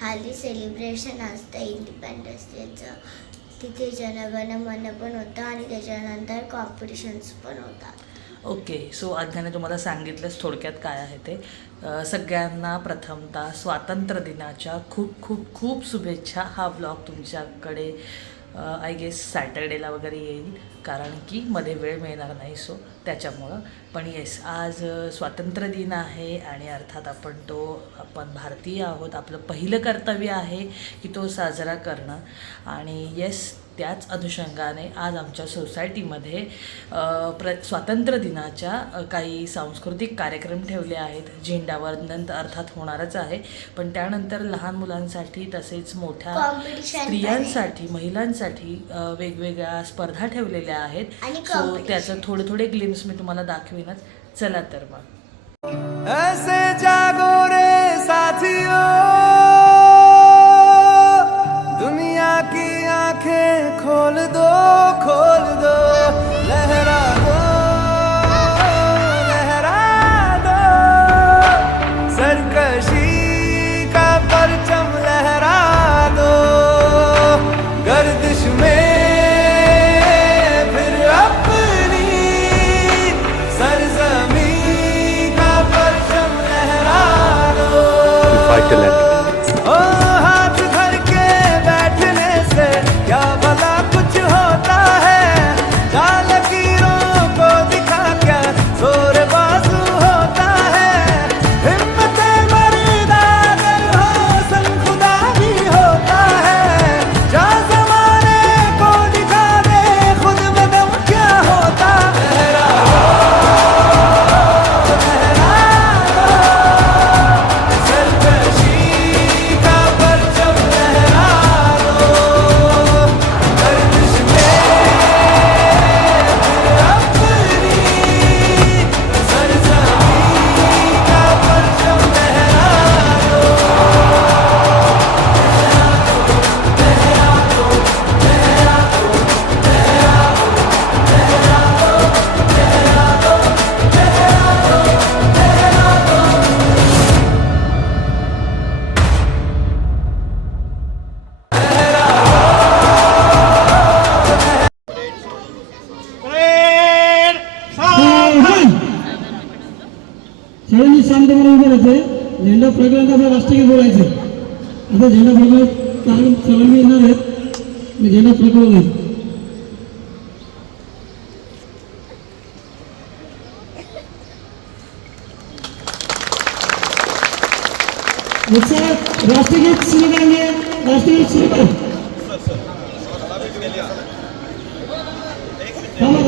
खाली सेलिब्रेशन असतं इंडिपेंडन्स डेचं तिथे जनगण मन पण होतं आणि त्याच्यानंतर कॉम्पिटिशन्स पण होतात. ओके सो अज्ञाने तुम्हाला सांगितलंच थोडक्यात काय आहे ते. सगळ्यांना प्रथमतः स्वातंत्र्य दिनाच्या खूप खूप खूप शुभेच्छा. हा ब्लॉग तुमच्याकडे आय गेस सॅटर्डेला वगैरे येईल. कारण की मध्ये वेळ मिळणार नाही सो त्याच्यामुळं. पण येस आज स्वातंत्र्य दिन आहे आणि अर्थात आपण तो आपण भारतीय आहोत. आपलं पहिलं कर्तव्य आहे की तो साजरा करणं. आणि येस त्याच अनुषंगाने आज आमच्या सोसायटीमध्ये प्र स्वातंत्र्य दिनाच्या काही सांस्कृतिक कार्यक्रम ठेवले आहेत. झेंडावंदन तर अर्थात होणारच आहे. पण त्यानंतर लहान मुलांसाठी तसेच मोठ्या. स्त्रियांसाठी महिलांसाठी वेगवेगळ्या स्पर्धा ठेवलेल्या आहेत. सो. त्याचं थोडे थोडे ग्लिम्स मी तुम्हाला दाखवीनच. चला तर मग. ऐसे जागो रे साथियों ओ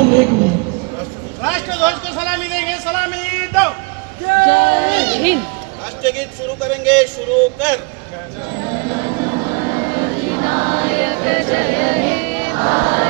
मिनिट राष्ट्रध्वज को सलामी देंगे सलामी दो राष्ट्रगीत शुरू करेंगे शुरू कर भारत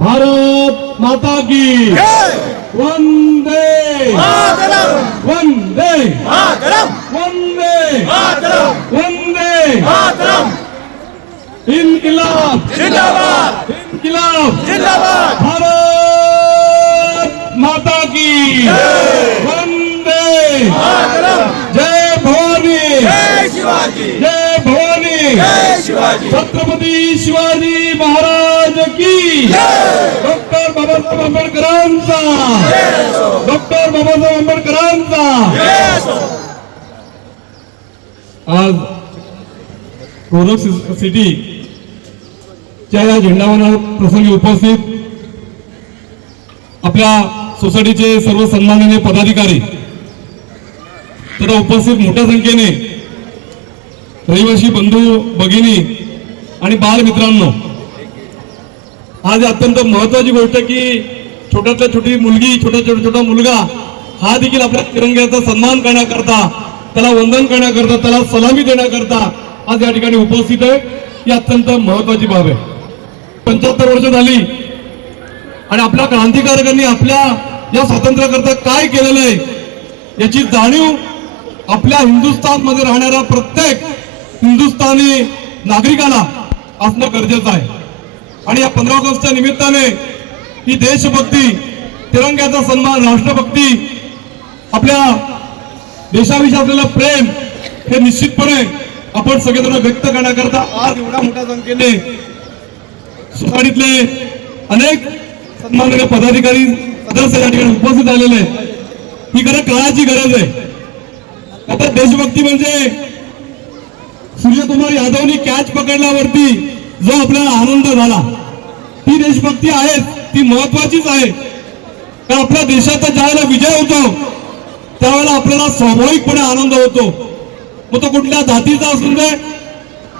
भारत माता की वंदे वंदे वंदे वंदे इनकिलाब जिंदाबाद इनकिलाब जिंदाबाद भारत माता की वंदे। जय भवानी। जय शिवाजी। जय भवानी जय शिवाजी छत्रपती शिवाजी महाराज की डॉक्टर बाबासाहेब आंबेडकरांचा. डॉक्टर बाबासाहेब आंबेडकरांचा. आज रोनक सिटी च्या या झेंडावना प्रसंगी उपस्थित आपल्या सोसायटीचे सर्व सन्माननीय पदाधिकारी. तर उपस्थित मोठ्या संख्येने रहिवासी बंधू भगिनी आणि बालमित्रांनो आज अत्यंत महत्वाची गोष्ट की छोट्यातल्या छोटी मुलगी छोटा छोटा छोटा मुलगा हा देखील आपल्या तिरंग्याचा सन्मान करण्याकरता त्याला वंदन करण्याकरता त्याला सलामी देण्याकरता आज या ठिकाणी उपस्थित आहे. ही अत्यंत महत्वाची बाब आहे. पंच्याहत्तर वर्ष झाली आणि आपल्या क्रांतिकारकांनी आपल्या या स्वातंत्र्याकरता काय केलेलं आहे याची जाणीव आपल्या हिंदुस्थानमध्ये राहणाऱ्या प्रत्येक हिंदुस्थानी नागरिकाला असणं गरजेचं आहे. आणि या पंधरा ऑगस्टच्या निमित्ताने ही देशभक्ती तिरंग्याचा सन्मान राष्ट्रभक्ती आपल्या देशाविषयी असलेलं प्रेम हे निश्चितपणे आपण सगळेजण व्यक्त करण्याकरता आज एवढ्या मोठ्या संख्येने सुखाडीतले अनेक सन्माननीय पदाधिकारी सदस्य या ठिकाणी उपस्थित झालेले ही खरं काळाची गरज आहे. आता देशभक्ती म्हणजे सूर्यकुमार यादवनी कॅच पकडल्यावरती जो आपल्याला आनंद झाला. ती देशभक्ती आहे ती महत्वाचीच आहे. कारण आपल्या देशाचा ज्यावेळेला विजय होतो त्यावेळेला आपल्याला स्वाभाविकपणे आनंद होतो. मग तो कुठल्या जातीचा असून दे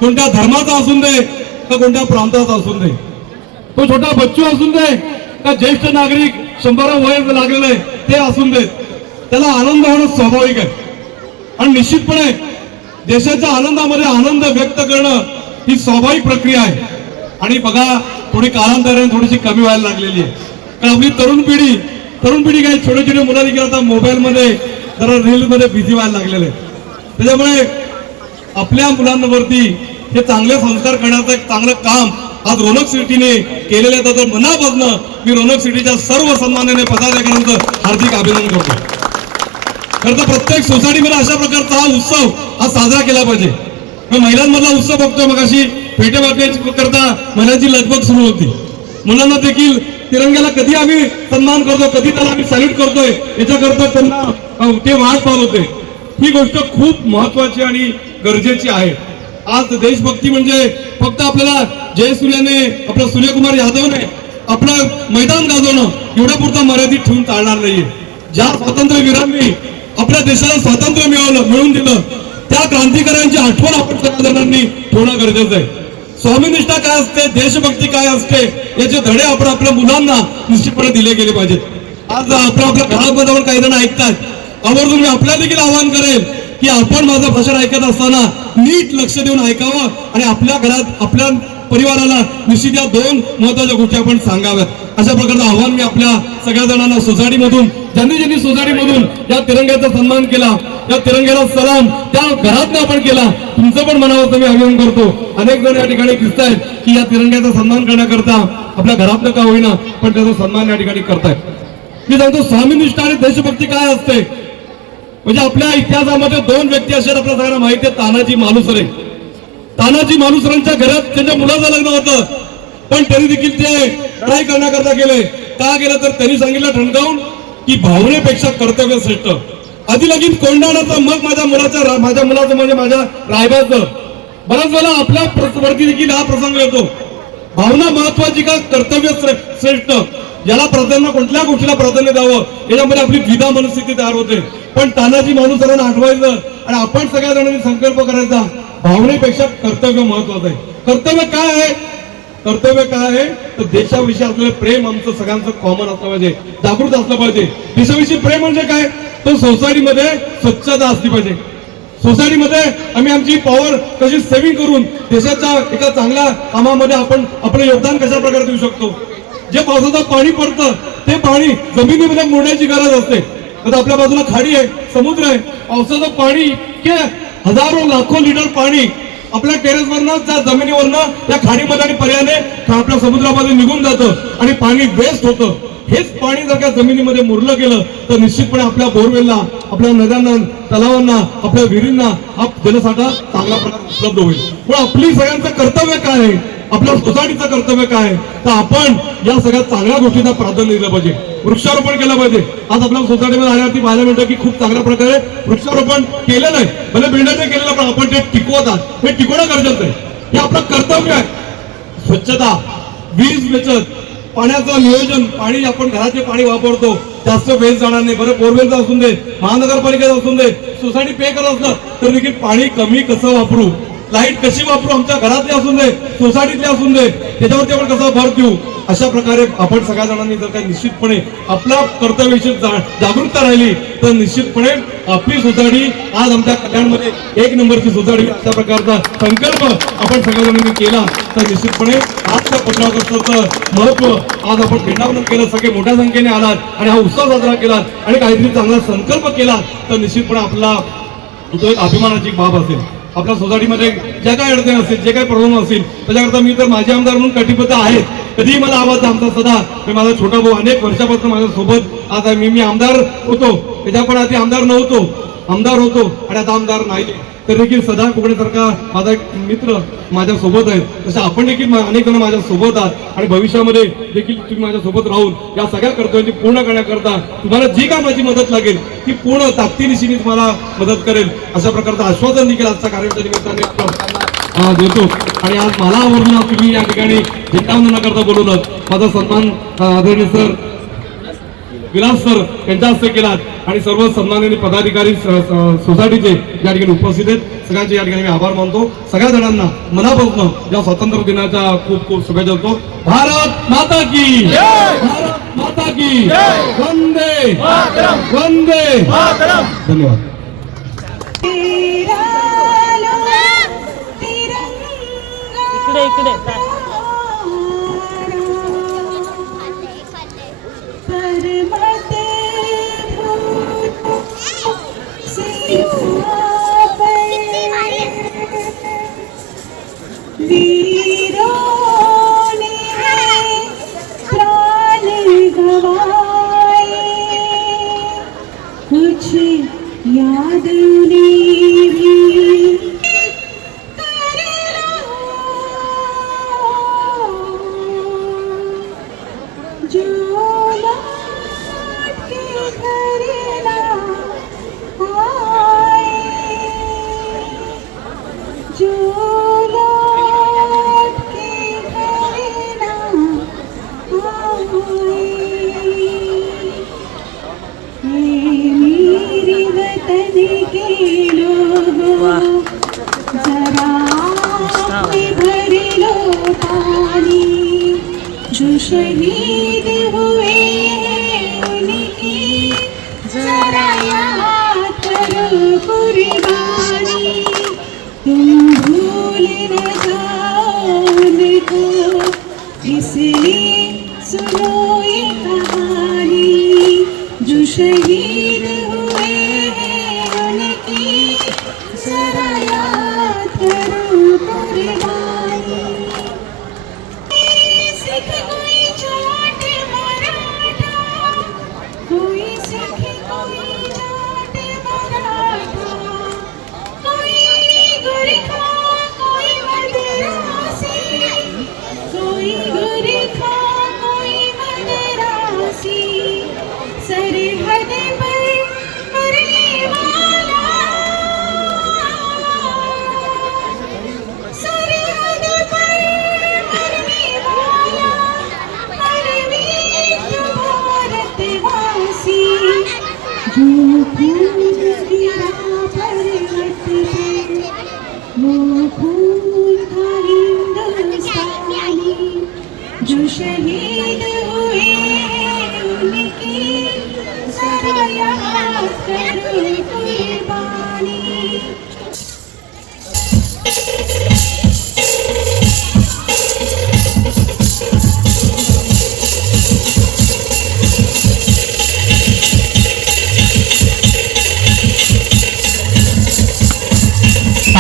कोणत्या धर्माचा असून दे का कोणत्या प्रांताचा असून दे. तो छोटा बच्चू असून दे का ज्येष्ठ नागरिक शंभर वय लागलेले ते असून दे. त्याला आनंद होणं स्वाभाविक आहे. आणि निश्चितपणे देशाच्या आनंदामध्ये आनंद व्यक्त करणं ही स्वाभाविक प्रक्रिया आहे. आणि बघा थोडी कालांतराने थोडीशी कमी व्हायला लागलेली आहे. कारण आपली तरुण पिढी तरुण पिढी काय छोटे छोटे मुलं देखील आता मोबाईलमध्ये जरा रील मध्ये बिझी व्हायला लागलेले आहेत. त्याच्यामुळे आपल्या मुलांवरती हे चांगले संस्कार करण्याचं एक चांगलं काम आज रोनक सिटीने केलेलं आहे. तर मनापासून मी रोनक सिटीच्या सर्व सन्मानाने पदाधिकाऱ्यांचं हार्दिक अभिनंदन करतो. खरं तर प्रत्येक सोसायटीमध्ये अशा प्रकारचा हा उत्सव हा साजरा केला पाहिजे. मग महिलांमधला उत्सव बघतोय मग अशी पेटे वाटण्याची करता महिलांची लगबग सुरू होती. मुलांना देखील तिरंग्याला कधी आम्ही सन्मान करतो कधी त्याला आम्ही सॅल्यूट करतोय याच्याकरता त्यांना ते वाट पाहत होते. ही गोष्ट खूप महत्वाची आणि गरजेची आहे. आज देशभक्ती म्हणजे फक्त आपल्याला जयसूर्याने आपला सूर्यकुमार यादवने आपलं मैदान गाजवणं एवढ्या पुरता मर्यादित ठेवून चालणार नाहीये. ज्या स्वातंत्र्यवीरांनी आपल्या देशाला स्वातंत्र्य मिळवलं मिळवून दिलं त्या क्रांतिकारांची आठवण आपण सगळ्यांनी ठेवणं गरजेचं आहे. स्वामीनिष्ठा काय असते? देशभक्ती काय असते? याचे धडे आपण आपल्या मुलांना निश्चितपणे दिले गेले पाहिजेत. आज आपल्या आपल्या घरामध्ये आपण काही जण ऐकतात. आवर्जून मी आपल्या देखील आवाहन करेल की आपण माझं भाषण ऐकत असताना नीट लक्ष देऊन ऐकावं आणि आपल्या घरात आपल्या परिवाराला निश्चित या दोन महत्त्वाच्या गोष्टी आपण सांगाव्यात. अशा प्रकारचं आव्हान मी आपल्या सगळ्या जणांना सोसायटीमधून ज्यांनी ज्यांनी सोसायटीमधून या तिरंग्याचा सन्मान केला या तिरंग्याला सलाम. त्या घरात आपण केला. तुमचं पण मनावर मी अभिमान करतो. अनेक जण या ठिकाणी दिसत आहेत की या तिरंग्याचा सन्मान करण्याकरता आपल्या घरातलं का होईना पण त्याचा सन्मान या ठिकाणी करतायत. मी सांगतो स्वामीनिष्ठ आणि देशभक्ती काय असते? म्हणजे आपल्या इतिहासामध्ये दोन व्यक्ती असे आपल्या सगळ्यांना माहिती आहे तानाजी मालुसरे. तानाजी मालुसरांच्या घरात त्यांच्या मुलाचं लग्न होतं. पण तरी देखील ते ट्राय करण्याकरता गेले? का गेलं? तर त्यांनी सांगितलं ठणकावून की भावनेपेक्षा कर्तव्य श्रेष्ठ. आधी लगीन कोंडाणाचा मग माझ्या मुलाचा माझ्या मुलाचं म्हणजे माझ्या रायबाचं. बऱ्याच वेळेला आपल्या वरती देखील हा प्रसंग येतो. भावना महत्वाची का? कर्तव्य श्रेष्ठ. याला प्राधान्य कुठल्या गोष्टीला प्राधान्य द्यावं? याच्यामध्ये आपली द्विधा मनस्थिती तयार होते. पण तानाजी माणूस सगळ्यांना आठवायचं आणि आपण सगळ्या जणांनी संकल्प करायचा. भावनेपेक्षा कर्तव्य महत्वाचं आहे. कर्तव्य काय आहे? कर्तव्य काय आहे? तर देशाविषयी असलेलं प्रेम आमचं सगळ्यांचं कॉमन असलं पाहिजे. जागृत असलं पाहिजे. देशाविषयी प्रेम म्हणजे काय? तर सोसायटीमध्ये स्वच्छता असली पाहिजे. सोसायटीमध्ये आम्ही आमची पॉवर कशी सेव्हिंग करून देशाच्या एका चांगल्या कामामध्ये आपण आपलं योगदान कशा प्रकारे देऊ शकतो? जे पावसाचं पाणी पडतं ते पाणी जमिनीमध्ये मोडण्याची गरज असते. आता आपल्या बाजूला खाडी आहे समुद्र आहे. पावसाचं पाणी इतके हजारो लाखो लिटर पाणी आपल्या टेरेसवरनं त्या जमिनीवरनं त्या खाडीमध्ये आणि पर्याने आपल्या समुद्रामध्ये निघून जातं आणि पाणी वेस्ट होतं. हेच पाणी जर का जमिनीमध्ये मुरलं गेलं तर निश्चितपणे आपल्या बोरवेलला आपल्या नद्यांना तलावांना आपल्या विहिरींना हा जलसाठा चांगला प्रकार उपलब्ध होईल. पण आपली सगळ्यांचं कर्तव्य काय आहे? आपल्या सोसायटीचं कर्तव्य काय आहे? तर आपण या सगळ्या चांगल्या गोष्टींना प्राधान्य दिलं पाहिजे. वृक्षारोपण केलं पाहिजे. आज आपल्या सोसायटीमध्ये आल्यावरती पाहायला मिळतं की खूप चांगल्या प्रकारे वृक्षारोपण केलं नाही. भले बिल्डरने केलेलं पण आपण ते टिकवतात हे टिकवणं गरजेचं आहे. हे आपलं कर्तव्य आहे. स्वच्छता वीज बचत पाण्याचं नियोजन पाणी आपण घराचे पाणी वापरतो. जास्त वेस्ट जाणार नाही. बरं बोरवेलचं असून दे महानगरपालिकेचं असून दे सोसायटी पे करत असलं तर देखील पाणी कमी कसं वापरू? लाइट कशी वापरू? आमच्या घरातली असून दे सोसायटीतली असून दे त्याच्यावरती आपण कसा भर देऊ? अशा प्रकारे आपण सगळ्या जणांनी जर काही निश्चितपणे आपल्या कर्तव्याची जा- जागरूकता राहिली तर निश्चितपणे आपली सोसायटी आज आमच्या कल्याणमध्ये एक नंबरची सोसायटी अशा प्रकारचा संकल्प आपण सगळ्या जणांनी केला. तर निश्चितपणे आजच्या पंधरा महत्त्व आज आपण खेळावलं केलं. सगळे मोठ्या संख्येने आलात आणि हा उत्सव साजरा केला आणि काहीतरी चांगला संकल्प केला तर निश्चितपणे आपला तो एक अभिमानाची बाब असेल. आपल्या सोसायटीमध्ये ज्या काही अडचणी असतील जे काही प्रॉब्लेम असतील त्याच्याकरता मी तर माझे आमदार म्हणून कटिबद्ध आहे. कधीही मला आवाज द्या आमचा सदा. मी माझा छोटा भाऊ अनेक वर्षापासून माझ्या सोबत आज मी मी आमदार होतो. त्याच्या पण आधी आमदार नव्हतो. आमदार होतो. आणि आता आमदार नाही. तर देखील सदा कोकणेसारखा माझा एक मित्र माझ्या सोबत आहे. तसे आपण देखील अनेक जण माझ्या सोबत आहात. आणि भविष्यामध्ये देखील तुम्ही माझ्या सोबत राहून या सगळ्या कर्तव्यांची पूर्ण करण्याकरता तुम्हाला जी काय माझी मदत लागेल ती पूर्ण ताकदीनिशी मी तुम्हाला मदत करेल. अशा प्रकारचं आश्वासन देखील आजच्या कार्यक्रमाच्या निमित्ताने देतो. आणि आज मला आवडून तुम्ही या ठिकाणी झेंडावंदन न करता बोलवलं. माझा सन्मान आदरणीय सर विलास सर यांच्या हस्ते केलात. आणि सर्व सन्माननीय पदाधिकारी सोसायटीचे या ठिकाणी उपस्थित आहेत. सगळ्यांचे या ठिकाणी मी आभार मानतो. सगळ्या जणांना मनापासून या स्वातंत्र्य दिनाच्या खूप खूप शुभेच्छा देतो. भारत माता की भारत माता की वंदे! वंदे! धन्यवाद. इकडे इकडे. जो शहीद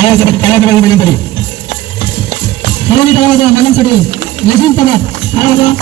टाळ्यासाठी टाळ्याच्या पाहिजे तरी म्हणून टाळा वाजवा मुलांसाठी नजीन पवार टाळा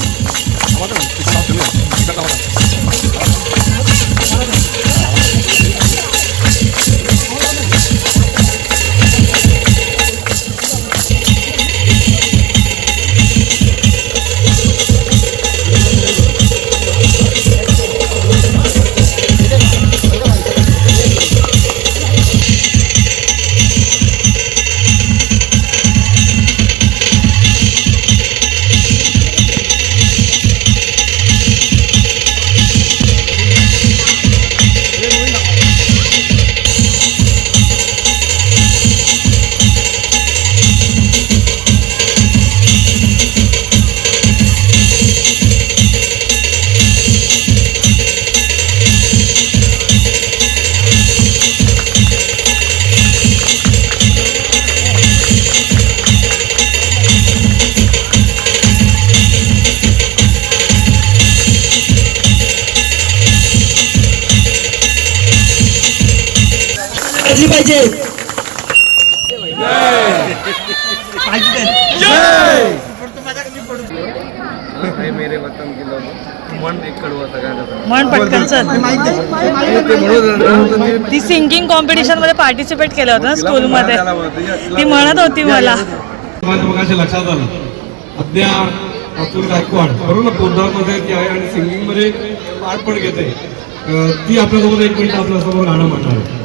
कॉम्पिटिशनमध्ये पार्टिसिपेट केलं होतं ना स्कूलमध्ये ती म्हणत होती मला. लक्षात आलं. अद्या अतुल गायकवाड. बरोबर ना पोद्दारमध्ये ती आहे आणि सिंगिंगमध्ये पार्ट पण घेते. ती आपल्यासोबत एक मिनिट आपल्यासोबत गाणं म्हणणार आहे.